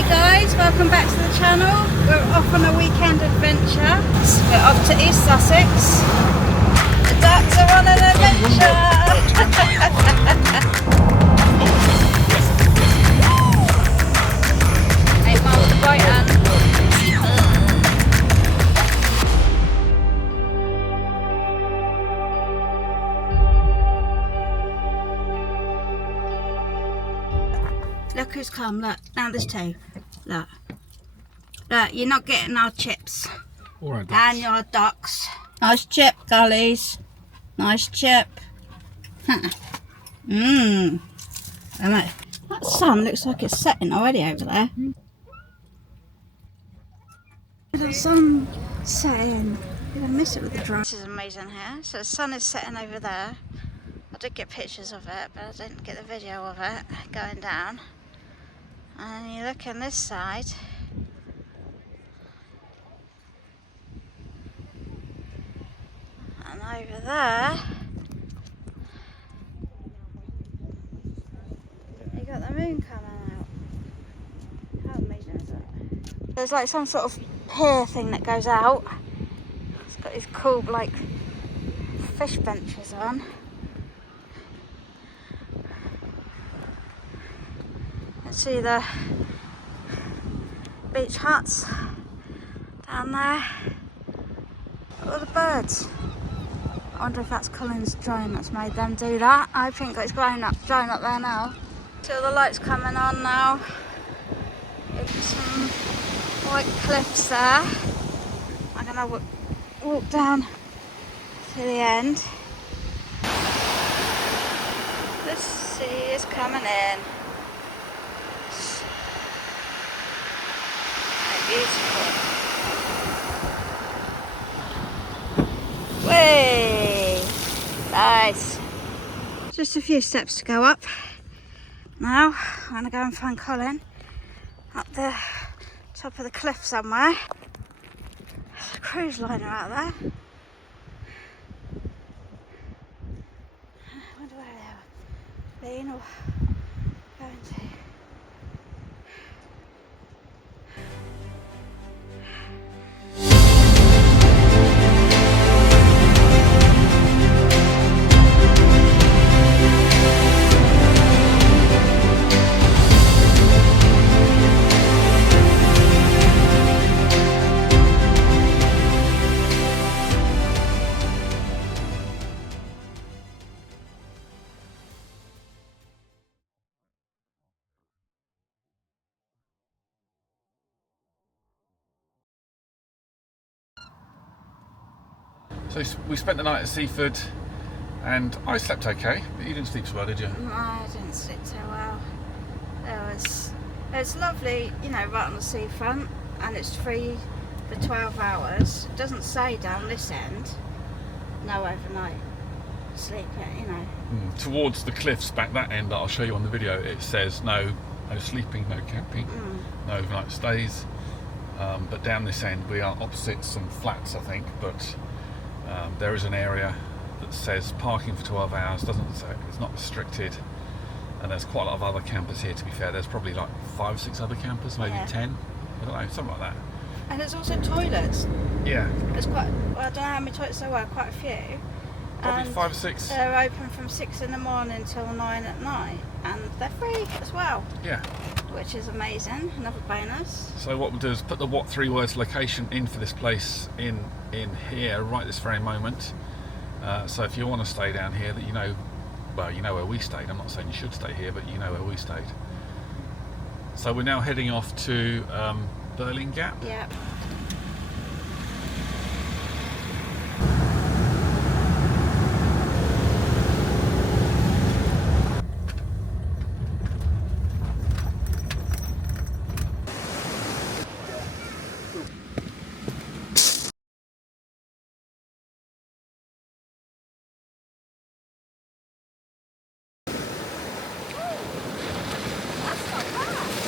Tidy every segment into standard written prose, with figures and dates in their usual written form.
Hi guys, welcome back to the channel. We're off on a weekend adventure. We're off to East Sussex. The ducks are on an adventure. 8 miles to Brighton. Look who's come, look, now there's two. Look. Look, you're not getting our chips. Alright, and your ducks. Nice chip, gullies. Nice chip. Mmm. That sun looks like it's setting already over there. The sun setting. I'm gonna miss it with the drone. This is amazing here. So the sun is setting over there. I did get pictures of it, but I didn't get the video of it going down. And you look on this side. And over there, you got the moon coming out. How amazing is that? There's like some sort of pier thing that goes out. It's got these cool like fish benches on. See the beach huts down there. All the birds. I wonder if that's Colin's drone that's made them do that. I think it's drone up there now. See all the lights coming on now. There's some white cliffs there. I'm gonna walk down to the end. The sea is coming in. Beautiful. Way nice. Just a few steps to go up. Now I'm gonna go and find Colin up the top of the cliff somewhere. There's a cruise liner out there. I wonder where they are being or going to. So we spent the night at Seaford and I slept okay, but you didn't sleep so well, did you? No, I didn't sleep so well. It's lovely, you know, right on the seafront, and it's free for 12 hours. It doesn't say down this end, no overnight sleeping, you know. Towards the cliffs back that end that I'll show you on the video, it says no sleeping, no camping, no overnight stays. But down this end we are opposite some flats, I think, but there is an area that says parking for 12 hours, doesn't say, it's not restricted, and there's quite a lot of other campers here, to be fair. There's probably like 5 or 6 other campers, maybe 10, I don't know, something like that. And there's also toilets. Yeah. There's quite, well, I don't know how many toilets there were, quite a few. Probably and 5 or 6. They're open from 6 in the morning till 9 at night, and they're free as well. Yeah. Which is amazing, another bonus. So what we'll do is put the what 3 words location in for this place in here right this very moment. So if you want to stay down here, that you know, well, you know where we stayed. I'm not saying you should stay here, but you know where we stayed. So we're now heading off to Birling Gap. Yeah.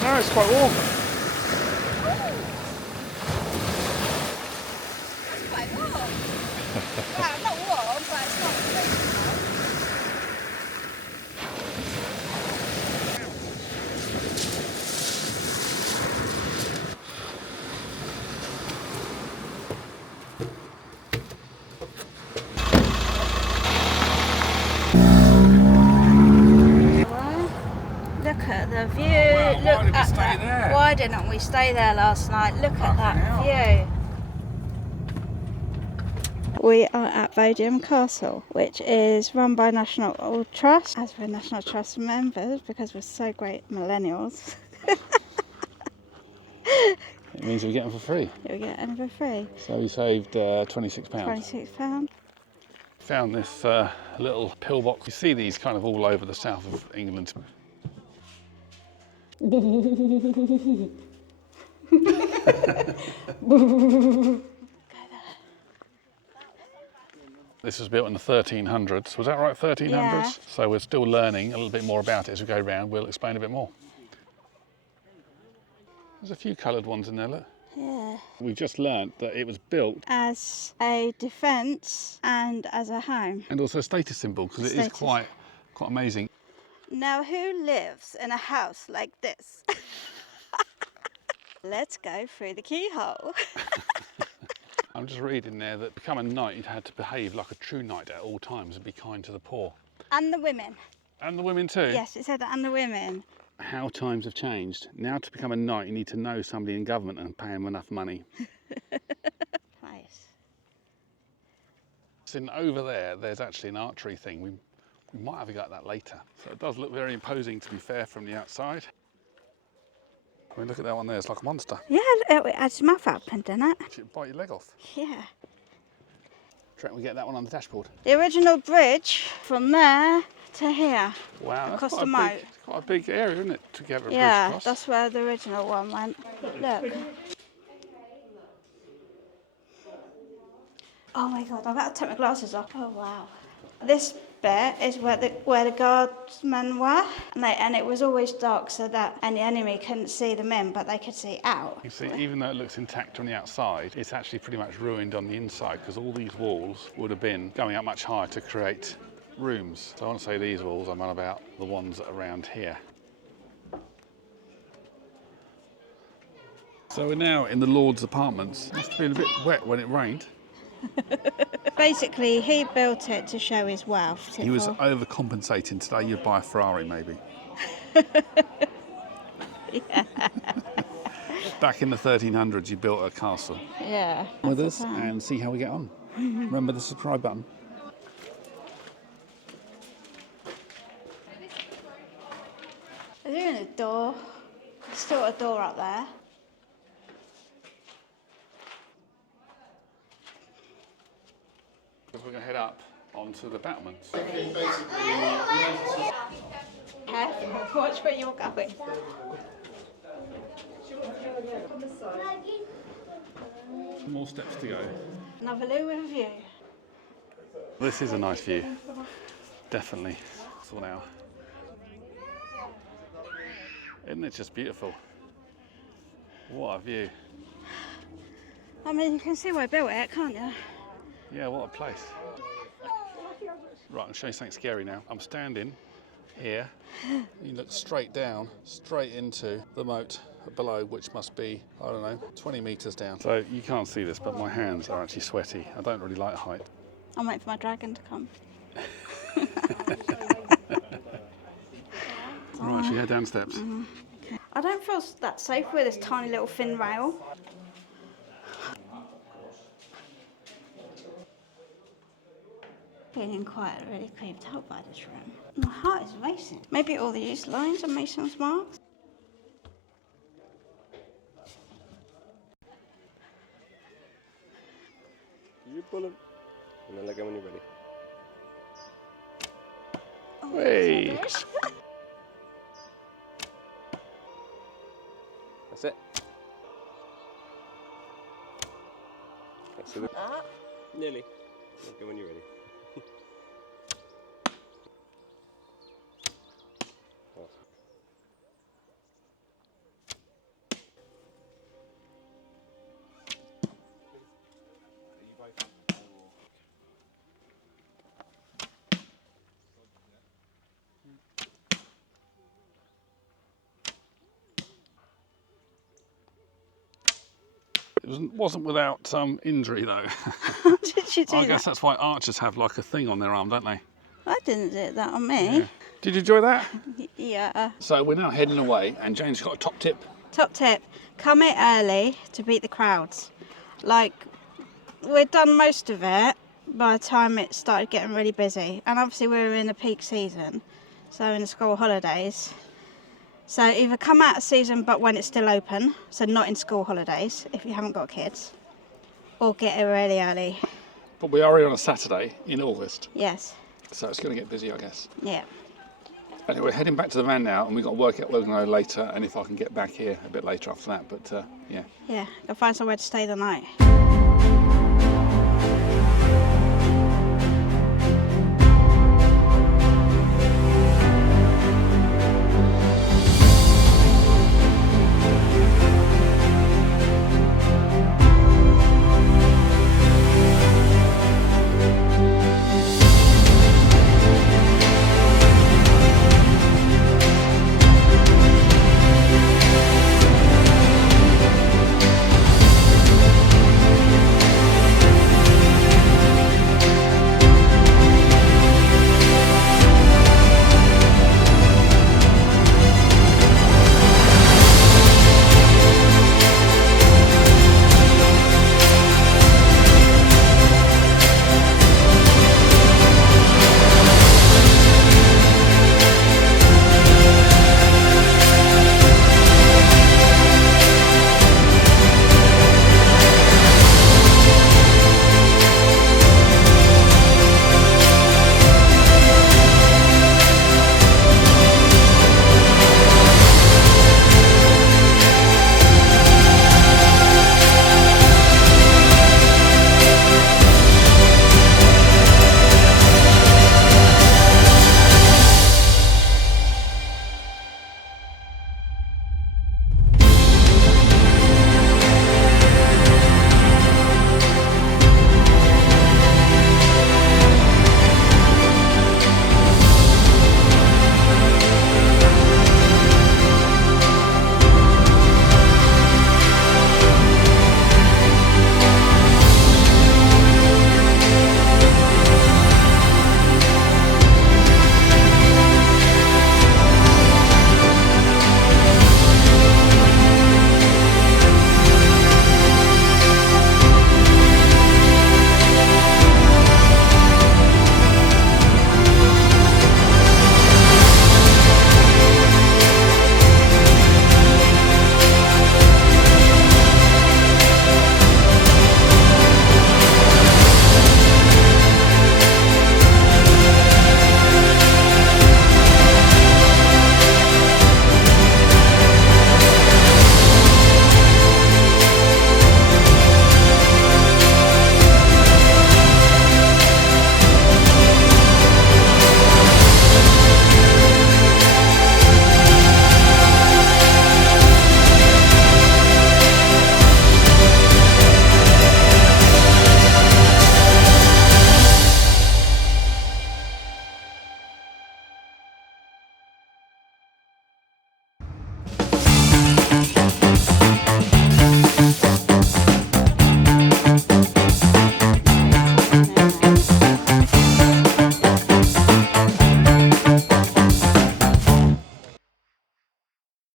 No, it's quite warm. That's quite warm. Well, not warm, but it's not freezing. right there. Why didn't we stay there last night? Look at that view. We are at Bodiam Castle, which is run by National Trust, as we're National Trust members because we're so great millennials. It means we get them for free. We get them for free. So we saved £26. £26. Found this little pillbox. You see these kind of all over the south of England. This was built in the 1300s. Was that right, 1300s? Yeah. So we're still learning a little bit more about it as we go around. We'll explain a bit more. There's a few coloured ones in there, look. Yeah. We just learnt that it was built As a defence and as a home. and also a status symbol, because it is quite amazing. Now, who lives in a house like this? Let's go through the keyhole. I'm just reading there that to become a knight, you'd had to behave like a true knight at all times and be kind to the poor. And the women. And the women too? Yes, it said that, and the women. How times have changed. Now to become a knight, you need to know somebody in government and pay them enough money. Nice. So over there, there's actually an archery thing. We might have got that later. So it does look very imposing, to be fair, from the outside. I mean, look at that one there, it's like a monster. Yeah, it had its mouth open, didn't it? Should bite your leg off. Yeah. Do you reckon we get that one on the dashboard? The original bridge from there to here. Wow, across that's the quite, moat. quite a big area, isn't it, to get a bridge Yeah, across? that's where the original one went. Look. Oh my god, I've got to take my glasses off. Oh wow. This bit is where the guardsmen were, and it was always dark so that any enemy couldn't see them in, but they could see out. You see, even though it looks intact on the outside, it's actually pretty much ruined on the inside, because all these walls would have been going up much higher to create rooms. So I want to say these walls, I'm on about the ones around here. So we're now in the Lord's apartments. Must have been a bit wet when it rained. Basically, he built it to show his wealth. He was overcompensating. Today you'd buy a Ferrari maybe. Yeah. Back in the 1300s you built a castle. Yeah. With us and see how we get on. Remember the subscribe button. Is there a door? There's still a door up there. We're going to head up onto the battlements. Careful, watch where you're going. More steps to go. Another Luwin view. This is a nice view. Definitely. So now. Isn't it just beautiful? What a view. I mean, you can see where I built it, can't you? Yeah, what a place. Right, I'll show you something scary now. I'm standing here. You look straight down, straight into the moat below, which must be, I don't know, 20 metres down. So you can't see this, but my hands are actually sweaty. I don't really like height. I'm waiting for my dragon to come. Right, should we head down steps? Mm-hmm. Okay. I don't feel that safe with this tiny little thin rail. Feeling quite really creeped out by this room. My heart is racing. Maybe all these lines are mason's marks. You pull him, and then let go when you're ready. Oh, Hey! That's it. That's it. Nearly. Let go when you're ready. It wasn't without some injury though. Did you do I that? guess that's why archers have like a thing on their arm, don't they? I didn't do that on me. Yeah. Did you enjoy that? Yeah. So we're now heading away, and Jane's got a top tip top tip, come here early to beat the crowds. Like, we'd done most of it by the time it started getting really busy. And obviously we were in the peak season, so in the school holidays. So either come out of season but when it's still open, so not in school holidays if you haven't got kids, or get here really early. But we are here on a Saturday in August, Yes. so it's going to get busy, I guess. Yeah. Anyway, we're heading back to the van now, and we've got to work out where we're going to go later, and if I can get back here a bit later after that. But yeah. Yeah, go find somewhere to stay the night.